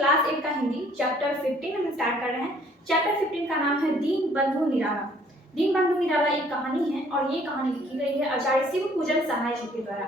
Class 8 का Hindi chapter 15 हम start कर रहे हैं। चैप्टर 15 का नाम है दीन बंधु निराला। दीन बंधु निराला एक कहानी है और ये कहानी लिखी गई है आचार्य शिव पूजन सहाय जी के द्वारा।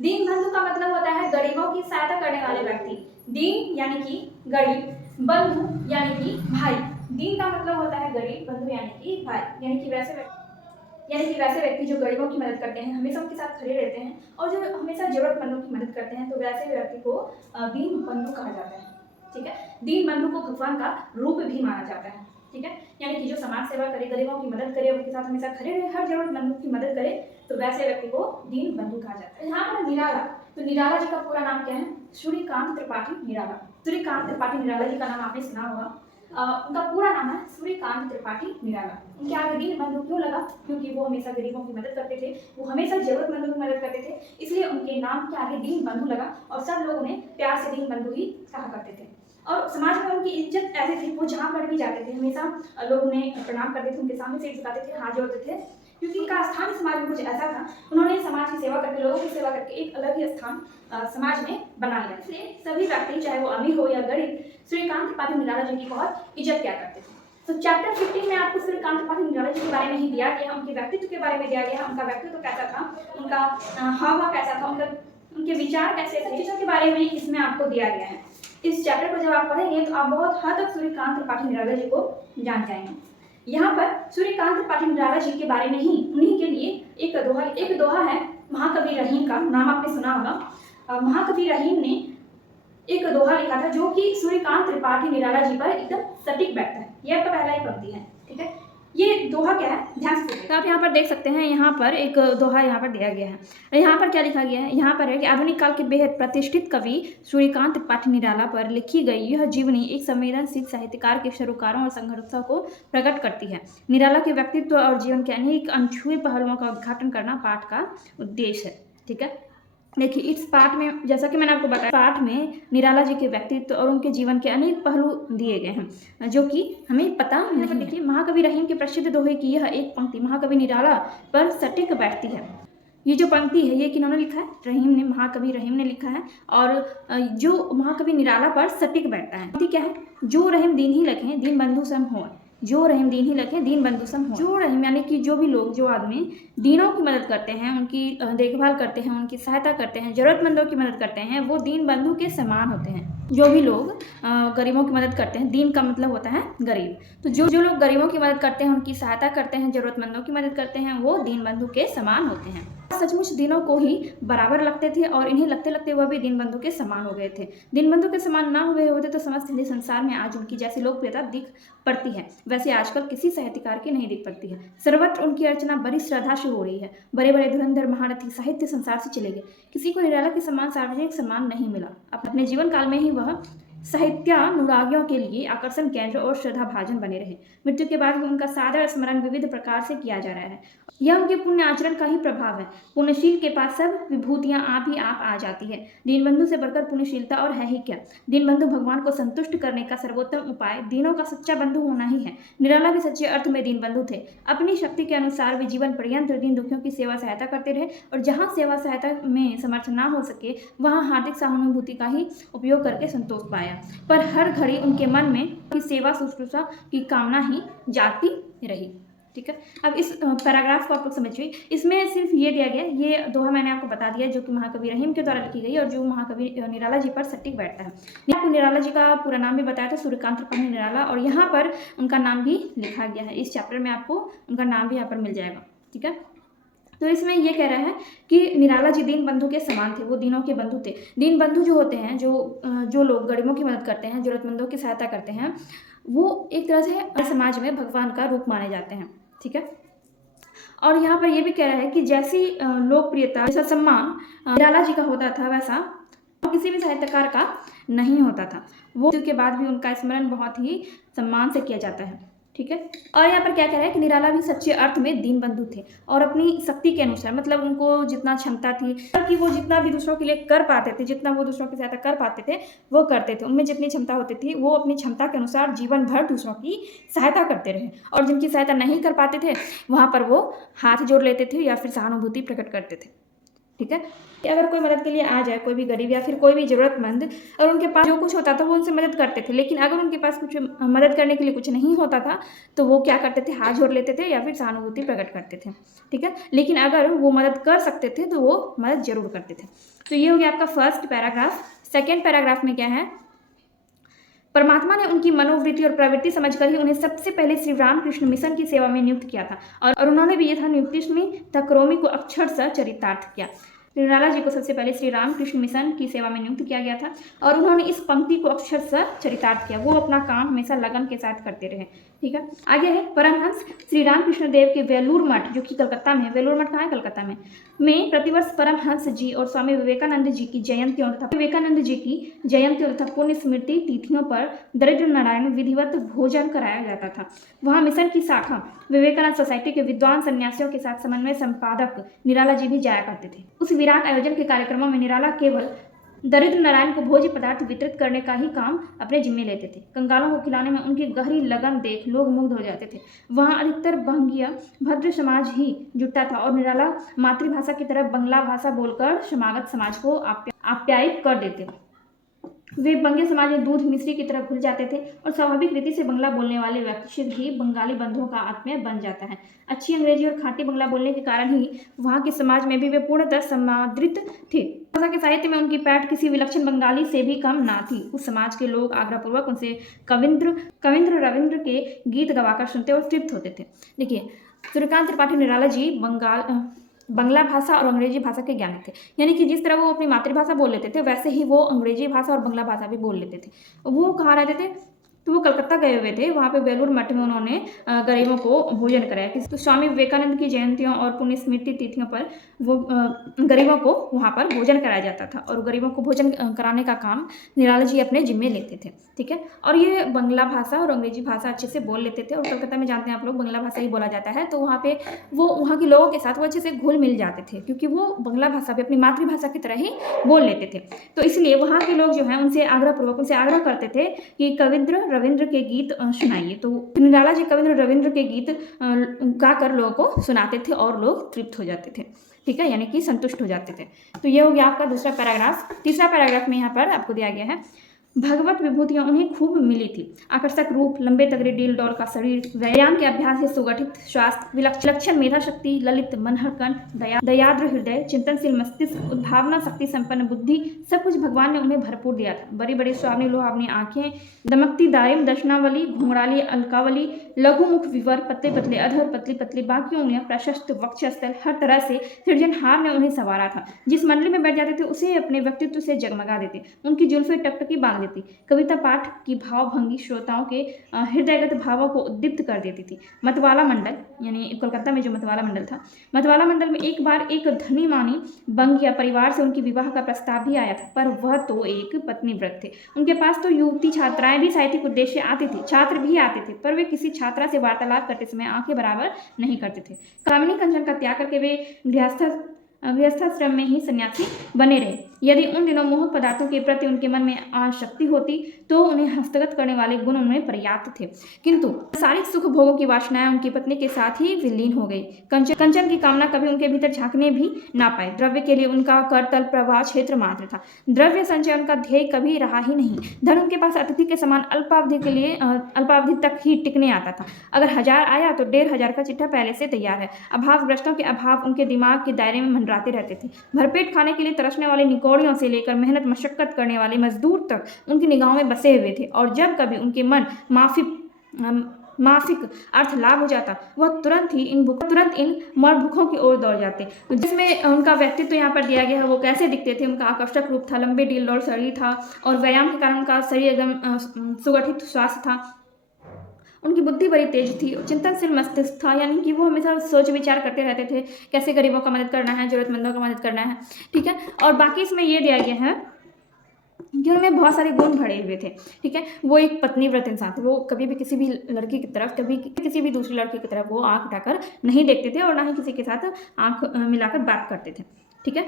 दीन बंधु का मतलब होता है गरीबों की सहायता करने वाले व्यक्ति। दीन यानी कि गरीब, बंधु यानी कि भाई। दीन का मतलब होता है गरीब, बंधु यानी कि भाई, यानी कि वैसे व्यक्ति जो गरीबों की मदद करते हैं, हमेशा उनके साथ खड़े रहते हैं और जो हमेशा जरूरतमंदों की मदद करते हैं, तो वैसे व्यक्ति को दीन बंधु कहा जाता है। ठीक है, दीन बंधु को भगवान का रूप भी माना जाता है। ठीक है, यानी कि जो समाज सेवा करे, गरीबों की मदद करे, उनके साथ हमेशा खड़े रहे, हर जरूरतमंदों की मदद करे, तो वैसे व्यक्ति को दीन बंधु कहा जाता है। यहाँ पर निराला, तो निराला जी का पूरा नाम क्या है? सूर्यकांत त्रिपाठी निराला। सूर्यकांत त्रिपाठी निराला जी का नाम आपने सुना होगा। उनका पूरा नाम है सूर्यकांत त्रिपाठी निराला। उनके आगे दीन बंधु क्यों लगा? क्योंकि वो हमेशा गरीबों की मदद करते थे, वो हमेशा जरूरतमंदों की मदद करते थे, इसलिए उनके नाम के आगे दीन बंधु लगा और सब लोग उन्हें प्यार से दीन बंधु ही कहा करते थे। और समाज में उनकी इज्जत ऐसी थी, वो जहाँ पर भी जाते थे हमेशा लोग उन्हें प्रणाम करते थे, उनके सामने सिर झुकाते थे, हाथ जोड़ते थे, क्योंकि उनका स्थान समाज में कुछ ऐसा था। उन्होंने समाज की सेवा करके, लोगों की सेवा करके एक अलग ही स्थान समाज में बना लिया। इसलिए सभी व्यक्ति, चाहे वो अमीर हो या गरीब, सूर्यकांत त्रिपाठी निराला जी की बहुत इज्जत किया करते थे। तो चैप्टर 15 में आपको सूर्यकांत त्रिपाठी निराला जी के बारे में ही दिया गया, उनके व्यक्तित्व के बारे में दिया गया, उनका व्यक्तित्व कैसा था, उनका हाव कैसा था, उनके विचार कैसे थे, चीज़ों के बारे में इसमें आपको दिया गया है। इस चैप्टर को जब आप पढ़ेंगे तो आप बहुत हद तक सूर्यकांत त्रिपाठी निराला जी को जान जाएंगे। यहाँ पर सूर्यकांत त्रिपाठी निराला जी के बारे में ही, उन्हीं के लिए एक दोहा है महाकवि रहीम का, नाम आपने सुना होगा। महाकवि रहीम ने एक दोहा लिखा था जो कि सूर्यकांत त्रिपाठी निराला जी पर एकदम सटीक बैठता है। यह आपका पहला ही पंक्ति है। ठीक है, ये दोहा क्या है, ध्यान से देखिए। तो आप यहाँ पर देख सकते हैं, यहाँ पर एक दोहा यहाँ पर दिया गया है। यहाँ पर क्या लिखा गया है? यहाँ पर है कि आधुनिक काल के बेहद प्रतिष्ठित कवि सूर्यकांत त्रिपाठी निराला पर लिखी गई यह जीवनी एक संवेदनशील साहित्यकार के सरोकारों और संघर्षों को प्रकट करती है। निराला के व्यक्तित्व और जीवन के अनेक अनछुए पहलुओं का उद्घाटन करना पाठ का उद्देश्य है। ठीक है, देखिए इस पाठ में, जैसा कि मैंने आपको बताया, पाठ में निराला जी के व्यक्तित्व और उनके जीवन के अनेक पहलू दिए गए हैं जो कि हमें पता नहीं। देखिए महाकवि रहीम के प्रसिद्ध दोहे की यह एक पंक्ति महाकवि निराला पर सटीक बैठती है। ये जो पंक्ति है ये किन्होंने लिखा है? रहीम ने, महाकवि रहीम ने लिखा है। और जो महाकवि निराला पर सटीक बैठता है, पंक्ति क्या है? जो रहीम दीन ही लखे दीन बंधु सम हो। जो रहीम दीन ही लखे दीन बंधु सम हो। जो रहीम यानी कि जो भी लोग, जो आदमी दीनों की मदद करते हैं, उनकी देखभाल करते हैं, उनकी सहायता करते हैं, जरूरतमंदों की मदद करते हैं, वो दीन बंधु के समान होते हैं। जो भी लोग गरीबों की मदद करते हैं, दीन का मतलब होता है गरीब, तो जो लोग गरीबों की मदद करते हैं, उनकी सहायता करते हैं, जरूरतमंदों की मदद करते हैं, वो दीन बंधु के समान होते हैं। सचमुच दिनों को ही बराबर लगते थे और इन्हें लगते लगते वह भी दीन बंधु के समान हो गए थे। दीन बंधु के समान ना हुए होते तो समस्त हिंदी संसार में आज उनकी जैसी लोकप्रियता दिख पड़ती है, वैसे आजकल किसी साहित्यकार की नहीं दिख पड़ती है। सर्वत्र उनकी अर्चना बड़ी श्रद्धा से हो रही है। बड़े बड़े धुरंधर महारथी साहित्य संसार से चले गए, किसी को निराला के समान सार्वजनिक सम्मान नहीं मिला। अपने जीवन काल में ही वह साहित्यानुरागियों के लिए आकर्षण केंद्र और श्रद्धा भाजन बने रहे। मृत्यु के बाद भी उनका सादर स्मरण विविध प्रकार से किया जा रहा है। यह उनके पुण्य आचरण का ही प्रभाव है। पुण्यशील के पास सब विभूतियां आप ही आप आ जाती है। दीनबंधु से बढ़कर पुण्यशीलता और है ही क्या। दीनबंधु भगवान को संतुष्ट करने का सर्वोत्तम उपाय दीनों का सच्चा बंधु होना ही है। निराला भी सच्चे अर्थ में दीनबंधु थे। अपनी शक्ति के अनुसार वे जीवन पर्यंत दीन दुखियों की सेवा सहायता करते रहे और जहाँ सेवा सहायता में समर्थ ना हो सके वहाँ हार्दिक सहानुभूति का ही उपयोग करके संतोष पाया। पर हर घड़ी उनके मन में की सेवा शुश्रूषा की कामना ही जाती रही। ठीक है, अब इस पैराग्राफ को आप लोग समझिए। इसमें सिर्फ ये दिया गया, ये दोहा मैंने आपको बता दिया जो कि महाकवि रहीम के द्वारा लिखी गई और जो महाकवि निराला जी पर सटीक बैठता है। आपको निराला जी का पूरा नाम भी बताया था, सूर्यकांत त्रिपाठी निराला, और यहाँ पर उनका नाम भी लिखा गया है। इस चैप्टर में आपको उनका नाम भी यहाँ पर मिल जाएगा। ठीक है, तो इसमें ये कह रहा है कि निराला जी दीन बंधु के समान थे, वो दीनों के बंधु थे। दीन बंधु जो होते हैं, जो लोग गरीबों की मदद करते हैं, जरूरतमंदों की सहायता करते हैं, वो एक तरह से समाज में भगवान का रूप माने जाते हैं। ठीक है, और यहाँ पर ये भी कह रहा है कि जैसी लोकप्रियता, जैसा सम्मान निराला जी का होता था, वैसा किसी भी साहित्यकार का नहीं होता था। वो के बाद भी उनका स्मरण बहुत ही सम्मान से किया जाता है। ठीक है, और यहाँ पर क्या कह रहा है कि निराला भी सच्चे अर्थ में दीन बंधु थे और अपनी शक्ति के अनुसार, मतलब उनको जितना क्षमता थी कि वो जितना भी दूसरों के लिए कर पाते थे, जितना वो दूसरों की सहायता कर पाते थे वो करते थे। उनमें जितनी क्षमता होती थी वो अपनी क्षमता के अनुसार जीवन भर दूसरों की सहायता करते रहे, और जिनकी सहायता नहीं कर पाते थे वहाँ पर वो हाथ जोड़ लेते थे या फिर सहानुभूति प्रकट करते थे। ठीक है, कि अगर कोई मदद के लिए आ जाए, कोई भी गरीब या फिर कोई भी ज़रूरतमंद, और उनके पास जो कुछ होता था वो उनसे मदद करते थे। लेकिन अगर उनके पास कुछ मदद करने के लिए कुछ नहीं होता था तो वो क्या करते थे, हाथ जोड़ लेते थे या फिर सहानुभूति प्रकट करते थे। ठीक है, लेकिन अगर वो मदद कर सकते थे तो वो मदद जरूर करते थे। तो ये हो गया आपका फर्स्ट पैराग्राफ। सेकेंड पैराग्राफ में क्या है, परमात्मा ने उनकी मनोवृत्ति और प्रवृत्ति समझकर ही उन्हें सबसे पहले श्री रामकृष्ण मिशन की सेवा में नियुक्त किया था और उन्होंने भी यथा नियुक्तिस्मि तकरोमी को अक्षरशः चरितार्थ किया। निराला जी को सबसे पहले श्री रामकृष्ण मिशन की सेवा में नियुक्त किया गया था और उन्होंने इस पंक्ति को अक्षरशः चरितार्थ किया। वो अपना काम हमेशा लगन के साथ करते रहे। ठीक है, आगे है परमहंस श्री रामकृष्ण देव के वेलूर मठ, जो कि कलकत्ता में है। वेलूर मठ कहाँ है, कलकत्ता में प्रतिवर्ष परमहंस जी और स्वामी विवेकानंद जी की जयंतियों तथा पुण्य स्मृति तिथियों पर दरिद्र नारायण विधिवत भोजन कराया जाता था। वहाँ मिशन की शाखा विवेकानंद सोसाइटी के विद्वान सन्यासियों के साथ समन्वय संपादक निराला जी भी जाया करते थे। उस विराट आयोजन के कार्यक्रमों में निराला केवल दरिद्र नारायण को भोज्य पदार्थ वितरित करने का ही काम अपने जिम्मे लेते थे। कंगालों को खिलाने में उनकी गहरी लगन देख लोग मुग्ध हो जाते थे। वहाँ अधिकतर बंगीय भद्र समाज ही जुटता था और निराला मातृभाषा की तरफ बंगला भाषा बोलकर समागत समाज को आप्यायित कर देते। वे बंगे समाज में दूध मिश्री की तरह घुल जाते थे और स्वाभाविक रीति से बंगला बोलने वाले व्यक्ति शीघ्र ही बंगाली बंधुओं का आत्मीय बन जाता है। अच्छी अंग्रेजी और खाटी बंगला बोलने के कारण ही वहाँ के समाज में भी वे पूर्णतः समादृत थे। भाषा के साहित्य में उनकी पैठ किसी विलक्षण बंगाली से भी कम ना थी। उस समाज के लोग आग्रहपूर्वक उनसे कविंद्र रविंद्र के गीत गवाकर सुनते और तृप्त होते थे। देखिए, सूर्यकांत त्रिपाठी निराला जी बंगला भाषा और अंग्रेजी भाषा के ज्ञानी थे। यानी कि जिस तरह वो अपनी मातृभाषा बोल लेते थे वैसे ही वो अंग्रेजी भाषा और बंगला भाषा भी बोल लेते थे। वो कहाँ रहते थे, तो वो कलकत्ता गए हुए थे। वहाँ पे बेलूर मठ में उन्होंने गरीबों को भोजन कराया। तो स्वामी विवेकानंद की जयंतियों और पुण्य स्मृति तिथियों पर वो गरीबों को वहाँ पर भोजन कराया जाता था और गरीबों को भोजन कराने का काम निराला जी अपने जिम्मे लेते थे। ठीक है, और ये बंगला भाषा और अंग्रेजी भाषा अच्छे से बोल लेते थे और कलकत्ता में जानते हैं आप लोग बंगला भाषा ही बोला जाता है। तो वहाँ पे वो वहाँ के लोगों के साथ वो अच्छे से घुल मिल जाते थे क्योंकि वो बंगला भाषा भी अपनी मातृभाषा की तरह ही बोल लेते थे। तो इसलिए वहाँ के लोग जो हैं उनसे आग्रह करते थे कि कविंद्र रविंद्र के गीत सुनाइए। तो निराला जी कविंद्र रविंद्र के गीत गाकर लोगों को सुनाते थे और लोग तृप्त हो जाते थे। ठीक है, यानी कि संतुष्ट हो जाते थे। तो ये हो गया आपका दूसरा पैराग्राफ। तीसरा पैराग्राफ में यहाँ पर आपको दिया गया है, भगवत विभूतियां उन्हें खूब मिली थी। आकर्षक रूप, लंबे तगड़े डील डॉल का शरीर, व्यायाम के अभ्यास से सुगठित स्वास्थ्य, विलक्षण मेधा शक्ति, ललित मनहर कंठ, दयाद्र हृदय, चिंतनशील मस्तिष्क, उद्भावना शक्ति संपन्न बुद्धि, सब कुछ भगवान ने उन्हें भरपूर दिया था। बड़ी बड़ी सुहावनी लोहावनी आंखें, दमकती दारिम दशनावली, घुंघराली अलकावली, लघु मुख विवर, पतले पतले अधर, पतली पतली बाकी उंगलियां, प्रशस्त वक्षस्थल, हर तरह से सृजनहार ने उन्हें संवारा था। जिस मंडली में बैठ जाते थे उसे अपने व्यक्तित्व से जगमगा देते। उनकी जुल्फे टकटकी बांध देती। कविता पाठ की भावभंगी श्रोताओं के हृदयगत भावों को उद्दीप्त कर देती थी। मतवाला मंडल, यानी कोलकाता में जो मतवाला मंडल था, मतवाला मंडल में एक बार एक धनी मानी बंगिया परिवार से उनकी विवाह का प्रस्ताव भी आया था, पर वह तो एक पत्नी व्रत थे। उनके पास तो युवती छात्राएं भी साहित्यिक उद्देश्य आती थी, छात्र भी आते थे, पर वे किसी छात्रा से वार्तालाप करते समय आंखें बराबर नहीं करते थे। कामिनी कंचन का त्याग करके वे गृहस्थाश्रम में ही सन्यासी बने रहे। यदि उन दिनों मोहक पदार्थों के प्रति उनके मन में आसक्ति होती तो उन्हें हस्तगत करने वाले गुण उनमें पर्याप्त थे, किंतु सारी सुख भोगों की वासनाएं उनकी पत्नी के साथ ही विलीन हो गई। कंचन की कामना कभी उनके भीतर झांकने भी ना पाए। द्रव्य के लिए उनका करतल प्रवाह क्षेत्र मात्र था। द्रव्य संचय उनका ध्येय कभी रहा ही नहीं। धन उनके पास अतिथि के समान अल्पावधि तक ही टिकने आता था। अगर 1000 आया तो 1500 का चिट्ठा पहले से तैयार है। अभावग्रस्तों के अभाव उनके दिमाग के दायरे में मंडराते रहते थे। भरपेट खाने के लिए तरसने वाले निकोड़ियों से लेकर मेहनत मशक्कत करने वाले मजदूर तक उनकी निगाहों में बसे हुए थे, और जब कभी उनके मन माफिक अर्थ लाभ हो जाता वह तुरंत इन मरभुखों की ओर दौड़ जाते। जिसमें उनका व्यक्तित्व यहाँ पर दिया गया है, वो कैसे दिखते थे। उनका आकर्षक रूप था, लंबे ढील डौल शरीर था और व्यायाम के कारण उनका शरीर एकदम सुगठित स्वास्थ्य था। उनकी बुद्धि बड़ी तेज थी, चिंतनशील मस्तिष्क था, यानी कि वो हमेशा सोच विचार करते रहते थे कैसे गरीबों का मदद करना है, जरूरतमंदों का मदद करना है। ठीक है, और बाकी इसमें ये दिया गया है कि उनमें बहुत सारे गुण भरे हुए थे। ठीक है, वो एक पत्नी व्रत इंसान थे। वो कभी भी किसी भी लड़की की तरफ, कभी किसी भी दूसरी लड़की की तरफ वो आंख उठाकर नहीं देखते थे और ना ही किसी के साथ आंख मिलाकर बात करते थे। ठीक है,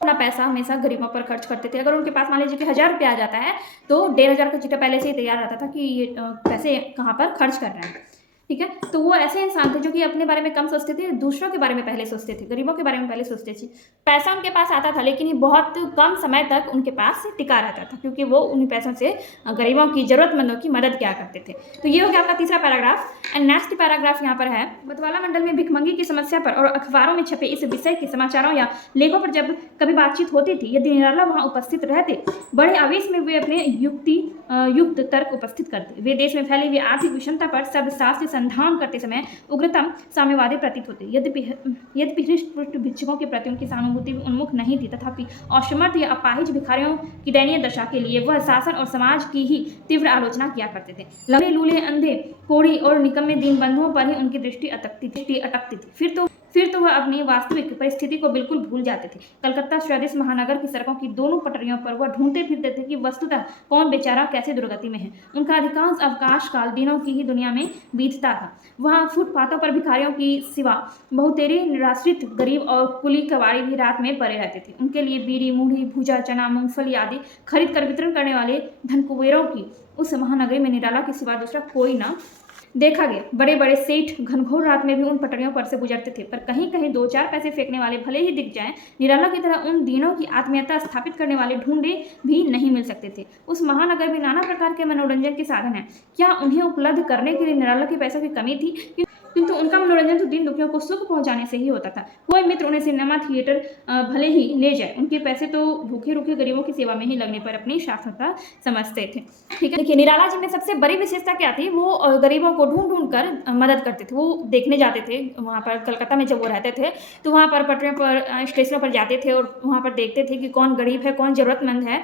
अपना पैसा हमेशा गरीबों पर खर्च करते थे। अगर उनके पास मान लीजिए कि 1000 रुपया आ जाता है तो 1500 का चिट्ठा पहले से ही तैयार रहता था कि ये पैसे कहाँ पर खर्च कर रहे हैं। ठीक है। तो वो ऐसे इंसान थे जो कि अपने बारे में कम सोचते थे, दूसरों के बारे में पहले सोचते थे, गरीबों के बारे में पहले सोचते थे। पैसा उनके पास आता था लेकिन ये बहुत कम समय तक उनके पास टिका रहता था, क्योंकि वो उन पैसों से गरीबों की, ज़रूरतमंदों की मदद किया करते थे। तो ये हो गया आपका तीसरा पैराग्राफ। एंड नेक्स्ट पैराग्राफ यहाँ पर है, मतवाला मंडल में भिखमंगी की समस्या पर और अखबारों में छपे इस विषय के समाचारों या लेखों पर जब कभी बातचीत होती थी, यदि निराला वहाँ उपस्थित रहते, बड़े आवेश में वे अपने युक्त तर्क उपस्थित करते। वे देश में फैली हुई आर्थिक विषमता पर शब्दशास्त्र संधान करते समय उग्रतम साम्यवादी प्रतीत होते। यद्यपि हृष्ट भिक्षुकों के प्रति उनकी सहानुभूति उन्मुख नहीं थी, तथापि असमर्थ या अपाहिज भिखारियों की दयनीय दशा के लिए वह शासन और समाज की ही तीव्र आलोचना किया करते थे। लंगड़े, लूले, अंधे, कोढ़ी और निकम्मे दीन बंधुओं पर ही उनकी दृष्टि अटकती थी। फिर तो वह अपनी वास्तविक परिस्थिति को बिल्कुल भूल जाते थे। कलकत्ता स्वदेश महानगर की सड़कों की दोनों पटरियों पर वह ढूंढते फिरते थे कि वस्तुतः कौन बेचारा कैसे दुर्गति में है। उनका अधिकांश अवकाश काल दिनों की ही दुनिया में बीतता था। वहाँ फुटपाथों पर भिखारियों की सिवा बहुतेरे निराश्रित गरीब और कुली कबाड़ी भी रात में पड़े रहते थे। उनके लिए बीड़ी, मूढ़ी, भूजा, चना, मूंगफली आदि खरीद कर वितरण करने वाले धनकुबेरों की उस महानगरी में निराला के सिवा दूसरा कोई न देखा गया। बड़े बड़े सेठ घनघोर रात में भी उन पटरियों पर से गुजरते थे, पर कहीं कहीं 2-4 पैसे फेंकने वाले भले ही दिख जाएं, निराला की तरह उन दिनों की आत्मीयता स्थापित करने वाले ढूंढे भी नहीं मिल सकते थे। उस महानगर में नाना प्रकार के मनोरंजन के साधन हैं, क्या उन्हें उपलब्ध करने के लिए निराला के पैसों की कमी थी? किंतु उनका मनोरंजन तो दीन दुखियों को सुख पहुंचाने से ही होता था। कोई मित्र उन्हें सिनेमा थिएटर भले ही ले जाए, उनके पैसे तो भूखे रूखे गरीबों की सेवा में ही लगने पर अपनी सार्थकता समझते थे। ठीक है, देखिए निराला जी में सबसे बड़ी विशेषता क्या थी, वो गरीबों को ढूंढ ढूंढ कर मदद करते थे। वो देखने जाते थे, वहाँ पर कलकत्ता में जब वो रहते थे तो वहाँ पर पटरियों पर, स्टेशनों पर जाते थे और वहाँ पर देखते थे कि कौन गरीब है, कौन ज़रूरतमंद है।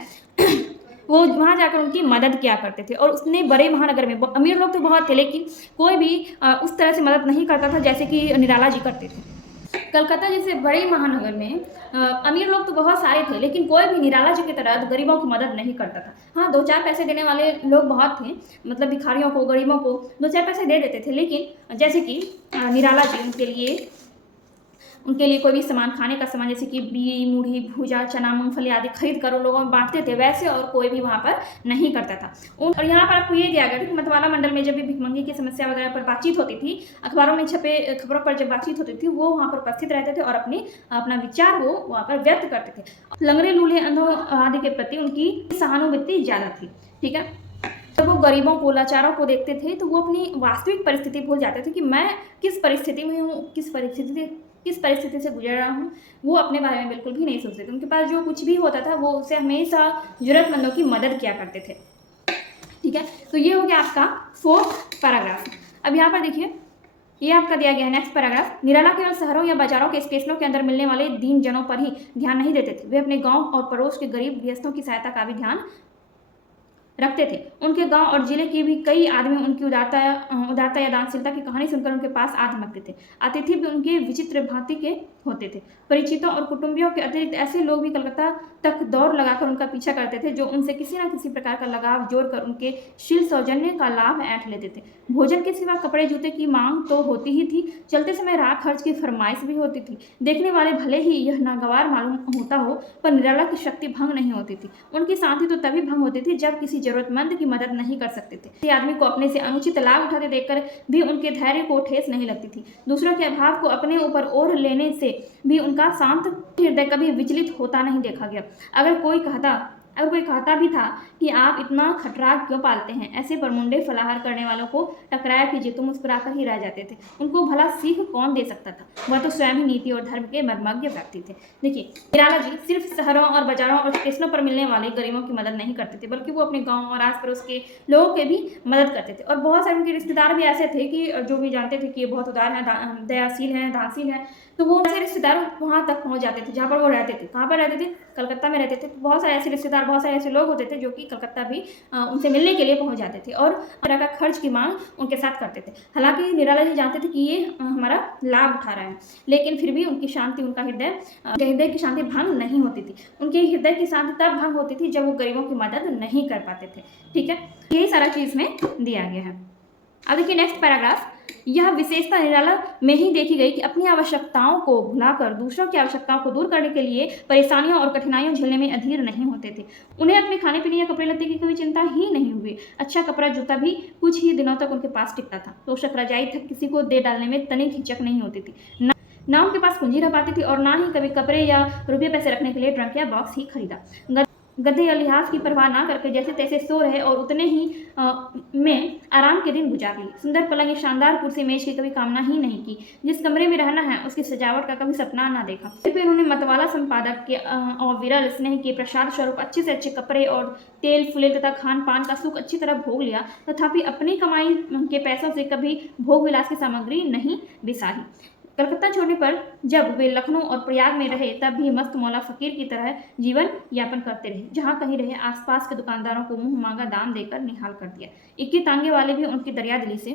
वो वहाँ जाकर उनकी मदद किया करते थे। और उसने बड़े महानगर में अमीर लोग तो बहुत थे, लेकिन कोई भी उस तरह से मदद नहीं करता था जैसे कि निराला जी करते थे। कलकत्ता जैसे बड़े महानगर में अमीर लोग तो बहुत सारे थे, लेकिन कोई भी निराला जी की तरह गरीबों की मदद नहीं करता था। हाँ, 2-4 पैसे देने वाले लोग बहुत थे, मतलब भिखारियों को, गरीबों को 2-4 पैसे दे देते थे, लेकिन जैसे कि निराला जी उनके लिए कोई भी सामान, खाने का सामान जैसे कि बीड़ी, मूढ़ी, भूजा, चना, मूंगफली आदि खरीद कर उन लोगों में बांटते थे, वैसे और कोई भी वहाँ पर नहीं करता था। और यहाँ पर आपको ये दिया गया कि मतवाला मंडल में जब भी भिखमंगी की समस्या वगैरह पर बातचीत होती थी, अखबारों में छपे खबरों पर जब बातचीत होती थी, वो वहाँ पर उपस्थित रहते थे और अपना विचार वो वहाँ पर व्यक्त करते थे। लंगड़े, लूले, अंधों आदि के प्रति उनकी सहानुभूति ज़्यादा थी। ठीक है, जब वो गरीबों को, लाचारों को देखते थे तो वो अपनी वास्तविक परिस्थिति भूल जाते थे कि मैं किस परिस्थिति में हूँ, किस परिस्थिति से गुजर रहा हूँ, वो अपने बारे में बिल्कुल भी नहीं सोचते थे। उनके पास जो कुछ भी होता था वो उससे हमेशा ज़रूरतमंदों की मदद किया करते थे। ठीक है, तो ये हो गया आपका 4th पैराग्राफ। अब यहाँ पर देखिए, ये आपका दिया गया है नेक्स्ट पैराग्राफ। निराला केवल शहरों या बाजारों के स्टेशनों के अंदर मिलने वाले दीन जनों पर ही ध्यान नहीं देते थे, वे अपने गाँव और पड़ोस के गरीब गृहस्थों की सहायता का भी ध्यान रखते थे। उनके गांव और जिले के भी कई आदमी उनकी उदारता या दानशीलता की कहानी सुनकर उनके पास आ धमकते थे। अतिथि भी उनके विचित्र भांति के होते थे। परिचितों और कुटुंबियों के अतिरिक्त ऐसे लोग भी कलकत्ता तक दौड़ लगाकर उनका पीछा करते थे, जो उनसे किसी न किसी प्रकार का लगाव जोड़कर उनके शील सौजन्य का लाभ ऐंठ लेते थे। भोजन के सिवा कपड़े जूते की मांग तो होती ही थी, चलते समय राह खर्च की फरमाइश भी होती थी। देखने वाले भले ही यह नागवार मालूम होता हो, पर निराला की शक्ति भंग नहीं होती थी। उनकी शांति तो तभी भंग होती थी जब किसी जरूरतमंद की मदद नहीं कर सकते थे। किसी आदमी को अपने से अनुचित लाभ उठाते देखकर भी उनके धैर्य को ठेस नहीं लगती थी। दूसरों के अभाव को अपने ऊपर ओढ़ लेने से भी उनका शांत हृदय कभी विचलित होता नहीं देखा गया। अगर कोई कहता भी था कि आप इतना खटराग क्यों पालते हैं, ऐसे बरमुंडे फलाहार करने वालों को टकराया कीजिए तो मुस्कुराकर ही रह जाते थे। उनको भला सीख कौन दे सकता था, वह तो स्वयं ही नीति और धर्म के मर्मज्ञ व्यक्ति थे। देखिए, निराला जी सिर्फ शहरों और बाजारों और स्टेशनों पर मिलने वाले गरीबों की मदद नहीं करते थे, बल्कि वो अपने गाँव और आस पड़ोस के लोगों के भी मदद करते थे। और बहुत सारे उनके रिश्तेदार भी ऐसे थे कि जो भी जानते थे कि ये बहुत उदार हैं, दयाशील हैं, दानशील हैं, तो वो ऐसे रिश्तेदार वहाँ तक पहुँच जाते थे जहाँ पर वो रहते थे। कहाँ पर रहते थे? कलकत्ता में रहते थे। बहुत सारे ऐसे रिश्तेदार, बहुत सारे ऐसे लोग होते थे जो कि कलकत्ता भी उनसे मिलने के लिए पहुँच जाते थे और तरह का खर्च की मांग उनके साथ करते थे। हालांकि निराला जी जानते थे कि ये हमारा लाभ उठा रहा है, लेकिन फिर भी उनकी शांति, उनका हृदय की शांति भंग नहीं होती थी। उनके हृदय की शांति तब भंग होती थी जब वो गरीबों की मदद नहीं कर पाते थे। ठीक है, यही सारा चीज़ में दिया गया है। अब देखिए नेक्स्ट पैराग्राफ। यह विशेषता निराला में ही देखी गई कि अपनी आवश्यकताओं को भुलाकर दूसरों की आवश्यकताओं को दूर करने के लिए परेशानियों और कठिनाइयों झेलने में अधीर नहीं होते थे। उन्हें अपने खाने पीने या कपड़े लत्ते की कभी चिंता ही नहीं हुई। अच्छा कपड़ा जूता भी कुछ ही दिनों तक उनके पास टिकता था। तोशक रजाई तक किसी को दे डालने में तनिक हिचक नहीं होती थी। ना उनके पास पूंजी रह पाती थी और ना ही कभी कपड़े या रुपये पैसे रखने के लिए ट्रंक या बॉक्स ही खरीदा। गद्दे या लिहाज की परवाह ना करके जैसे तैसे सो रहे और उतने ही में आराम के दिन गुजार लिए। सुंदर पलंग या शानदार कुर्सी मेज की कभी कामना ही नहीं की। जिस कमरे में रहना है उसकी सजावट का कभी सपना ना देखा। फिर उन्होंने मतवाला संपादक के और विरल स्नेह के प्रसाद स्वरूप अच्छे से अच्छे कपड़े और तेल फूले तथा खान पान का सुख अच्छी तरह भोग लिया, तथापि अपनी कमाई के पैसों से कभी भोग विलास की सामग्री नहीं बिसाही। कलकत्ता छोड़ने पर जब वे लखनऊ और प्रयाग में रहे तब भी मस्त मौला फकीर की तरह जीवन यापन करते रहे। जहाँ कहीं रहे आसपास के दुकानदारों को मुंह मांगा दाम देकर निहाल कर दिया। इक्की तांगे वाले भी उनकी दरियादिली से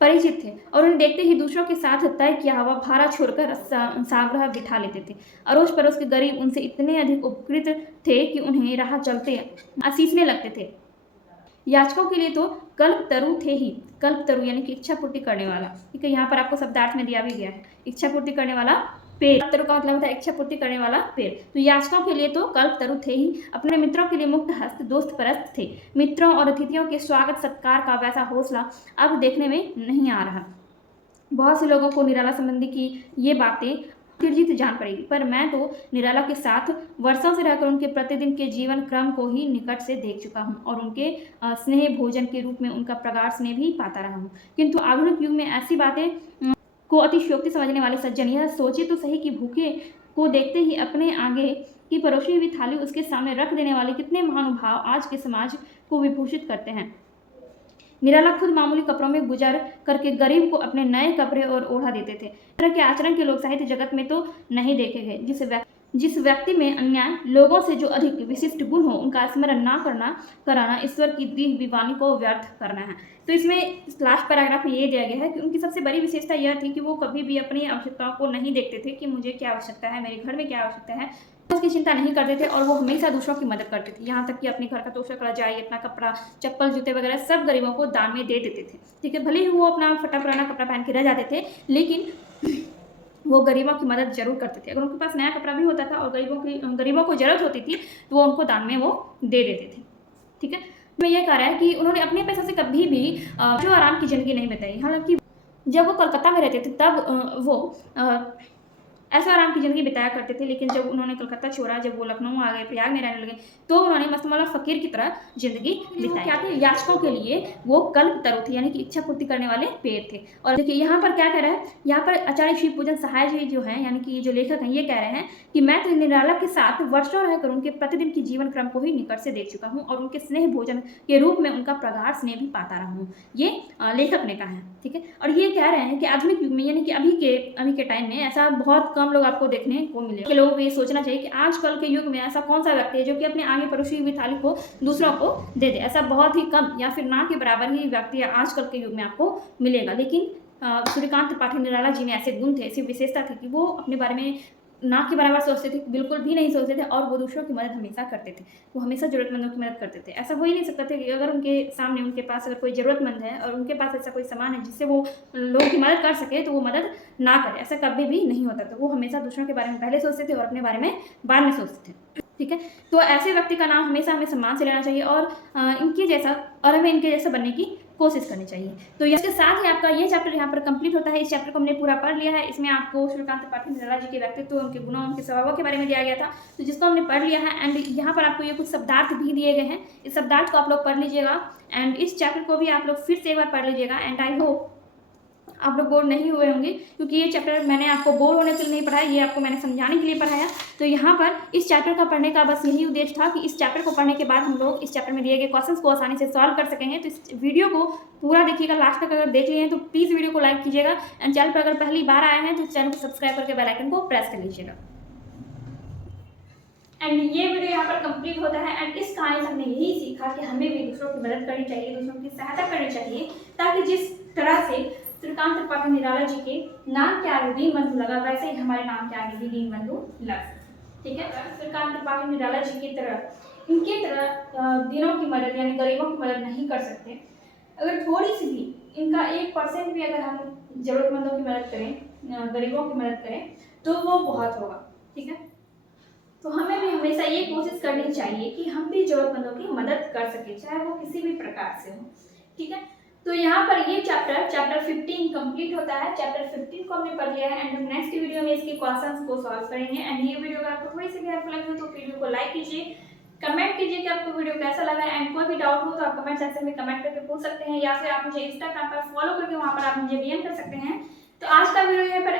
परिचित थे और उन्हें देखते ही दूसरों के साथ तय किया हुआ भाड़ा छोड़कर साग्रह बिठा लेते थे। अड़ोस पड़ोस के गरीब उनसे इतने अधिक उपकृत थे कि उन्हें राह चलते असीसने लगते थे। याचकों के लिए तो कल्पतरु थे ही। कल्पतरु यानी कि इच्छा पूर्ति करने वाला, ठीक है, यहाँ पर आपको शब्दार्थ में दिया भी गया है। इच्छा पूर्ति करने वाला पेड़। कल्पतरु का मतलब होता है इच्छा पूर्ति करने वाला पेड़। तो याचकों के लिए तो कल्पतरु थे ही। अपने मित्रों के लिए मुक्त हस्त दोस्त परस्त थे। मित्रों और अतिथियों के स्वागत सत्कार का वैसा हौसला अब देखने में नहीं आ रहा। बहुत से लोगों को निराला संबंधी की ये बातें तिरजित जान पड़ेगी, पर मैं तो निराला के साथ वर्षों से रहकर उनके प्रतिदिन के जीवन क्रम को ही निकट से देख चुका हूँ और उनके स्नेह भोजन के रूप में उनका प्रगाढ़ स्नेह भी पाता रहा हूँ। किंतु आधुनिक युग में ऐसी बातें को अतिशयोक्ति समझने वाले सज्जन यह सोचे तो सही कि भूखे को देखते ही अपने आगे की परोसी हुई थाली उसके सामने रख देने वाले कितने महानुभाव आज के समाज को विभूषित करते हैं। निराला खुद मामूली कपड़ों में गुजर करके गरीब को अपने नए कपड़े और ओढ़ा देते थे। इस तरह के आचरण के लोग साहित्य जगत में तो नहीं देखे गए। जिस व्यक्ति में अन्याय लोगों से जो अधिक विशिष्ट गुण हो उनका स्मरण ना कराना ईश्वर की दी विवाणी को व्यर्थ करना है। तो इसमें लास्ट पैराग्राफ में ये दिया गया है कि उनकी सबसे बड़ी विशेषता यह थी कि वो कभी भी अपनी आवश्यकताओं को नहीं देखते थे कि मुझे क्या आवश्यकता है, मेरे घर में क्या आवश्यकता है, उसकी चिंता नहीं करते थे और वो हमेशा दूसरों की मदद करते थे। यहाँ तक कि अपने घर का तोशक रजाई, अपना कपड़ा, चप्पल, जूते वगैरह सब गरीबों को दान में दे देते थे। ठीक है, भले ही वो अपना फटा पुराना कपड़ा पहन के रह जाते थे लेकिन वो गरीबों की मदद जरूर करते थे। अगर उनके पास नया कपड़ा भी होता था और गरीबों को जरूरत होती थी तो वो उनको दान में वो दे देते थे। ठीक है, मैं ये कह रहा है कि उन्होंने अपने पैसों से कभी भी जो आराम की जिंदगी नहीं बिताई। हालांकि जब वो कलकत्ता में रहते थे तब वो ऐसा आराम की ज़िंदगी बिताया करते थे, लेकिन जब उन्होंने कलकत्ता छोड़ा, जब वो लखनऊ आ गए, प्रयाग में रहने लगे, तो उन्होंने मस्तमौला फ़कीर की तरह ज़िंदगी बिताई। क्या थे? याचकों के लिए वो कल्पतरु थे, यानी कि इच्छा पूर्ति करने वाले पेड़ थे। और देखिए यहाँ पर क्या कह रहा है, यहाँ पर आचार्य शिव पूजन सहाय जी जो है, यानी कि ये जो लेखक हैं, ये कह रहे हैं कि मैं तो निराला के साथ वर्षों रहकर उनके प्रतिदिन की जीवन क्रम को ही निकट से देख चुका हूँ और उनके स्नेह भोजन के रूप में उनका प्रगाढ़ स्नेह भी पाता रहा हूँ। ये लेखक ने कहा है। ठीक है, और ये कह रहे हैं कि आधुनिक युग में, यानी कि अभी के टाइम में ऐसा बहुत कम लोग आपको देखने को मिले। लोगों को ये सोचना चाहिए कि आजकल के युग में ऐसा कौन सा व्यक्ति है जो कि अपने आगे परोसी हुई थाली को दूसरों को दे दे। ऐसा बहुत ही कम या फिर ना के बराबर ही व्यक्ति आजकल के युग में आपको मिलेगा। लेकिन सूर्यकांत त्रिपाठी निराला जी में ऐसे गुण थे, ऐसी विशेषता थी कि वो अपने बारे में ना के बराबर सोचते थे, बिल्कुल भी नहीं सोचते थे और वो दूसरों की मदद हमेशा करते थे। वो हमेशा ज़रूरतमंदों की मदद करते थे। ऐसा हो ही नहीं सकता था कि अगर उनके सामने, उनके पास अगर कोई ज़रूरतमंद है और उनके पास ऐसा कोई सामान है जिससे वो लोगों की मदद कर सके तो वो मदद ना करे, ऐसा कभी भी नहीं होता था। वो हमेशा दूसरों के बारे में पहले सोचते थे और अपने बारे में बाद में सोचते थे। ठीक है, तो ऐसे व्यक्ति का नाम हमेशा हमें सम्मान से लेना चाहिए और इनके जैसा, और हमें इनके जैसा बनने की कोशिश करनी चाहिए। तो इसके साथ ही आपका ये चैप्टर यहाँ पर कंप्लीट होता है। इस चैप्टर को हमने पूरा पढ़ लिया है। इसमें आपको सूर्यकांत त्रिपाठी निराला जी के व्यक्तित्व, उनके गुणों, उनके स्वभावों के बारे में दिया गया था, तो जिसको हमने पढ़ लिया है। एंड यहाँ पर आपको ये कुछ शब्दार्थ भी दिए गए हैं, इस शब्दार्थ को आप लोग पढ़ लीजिएगा एंड इस चैप्टर को भी आप लोग फिर से एक बार पढ़ लीजिएगा। एंड आई होप आप लोग बोर नहीं हुए होंगे, क्योंकि ये चैप्टर मैंने आपको बोर होने के लिए नहीं पढ़ाया, ये आपको मैंने समझाने के लिए पढ़ाया। तो यहाँ पर इस चैप्टर का पढ़ने का बस यही उद्देश्य था कि इस चैप्टर को पढ़ने के बाद हम लोग इस चैप्टर में दिए गए क्वेश्चंस को आसानी से सॉल्व कर सकेंगे। तो इस वीडियो को पूरा देखिएगा, लास्ट तक अगर देख लिए हैं तो प्लीज़ वीडियो को लाइक कीजिएगा एंड चैनल पर अगर पहली बार आए हैं तो चैनल को सब्सक्राइब करके बेल आइकन को प्रेस कर लीजिएगा। एंड ये वीडियो यहाँ पर कंप्लीट होता है। एंड इस कहानी से हमने यही सीखा कि हमें भी दूसरों की मदद करनी चाहिए, दूसरों की सहायता करनी चाहिए, ताकि जिस तरह से सूर्यकांत त्रिपाठी निराला जी के नाम के आगे दीनबंधु लगा, वैसे ही हमारे नाम के आगे भी दीनबंधु लग। ठीक है, सूर्यकांत त्रिपाठी निराला जी की तरह, इनके तरह दीनों की मदद यानी गरीबों की मदद नहीं कर सकते, अगर थोड़ी सी भी इनका 1% भी अगर हम ज़रूरतमंदों की मदद करें, गरीबों की मदद करें, तो वो बहुत होगा। ठीक है, तो हमें भी हमेशा ये कोशिश करनी चाहिए कि हम भी ज़रूरतमंदों की मदद कर सकें, चाहे वो किसी भी प्रकार से हो। ठीक है, तो यहाँ पर ये चैप्टर 15 कंप्लीट होता है। चैप्टर 15 को हमने पढ़ लिया है एंड हम नेक्स्ट वीडियो में इसके क्वेश्चंस को सॉल्व करेंगे। एंड ये वीडियो अगर आपको थोड़ी सी भी हेल्पफुल लगी हो तो वीडियो को लाइक कीजिए, कमेंट कीजिए कि आपको वीडियो कैसा लगा एंड कोई भी डाउट हो तो आप कमेंट सेक्शन में कमेंट करके पूछ सकते हैं, या फिर आप मुझे इंस्टाग्राम पर फॉलो करके वहाँ पर आप मुझे डीएम कर सकते हैं। तो आज का वीडियो यहाँ पर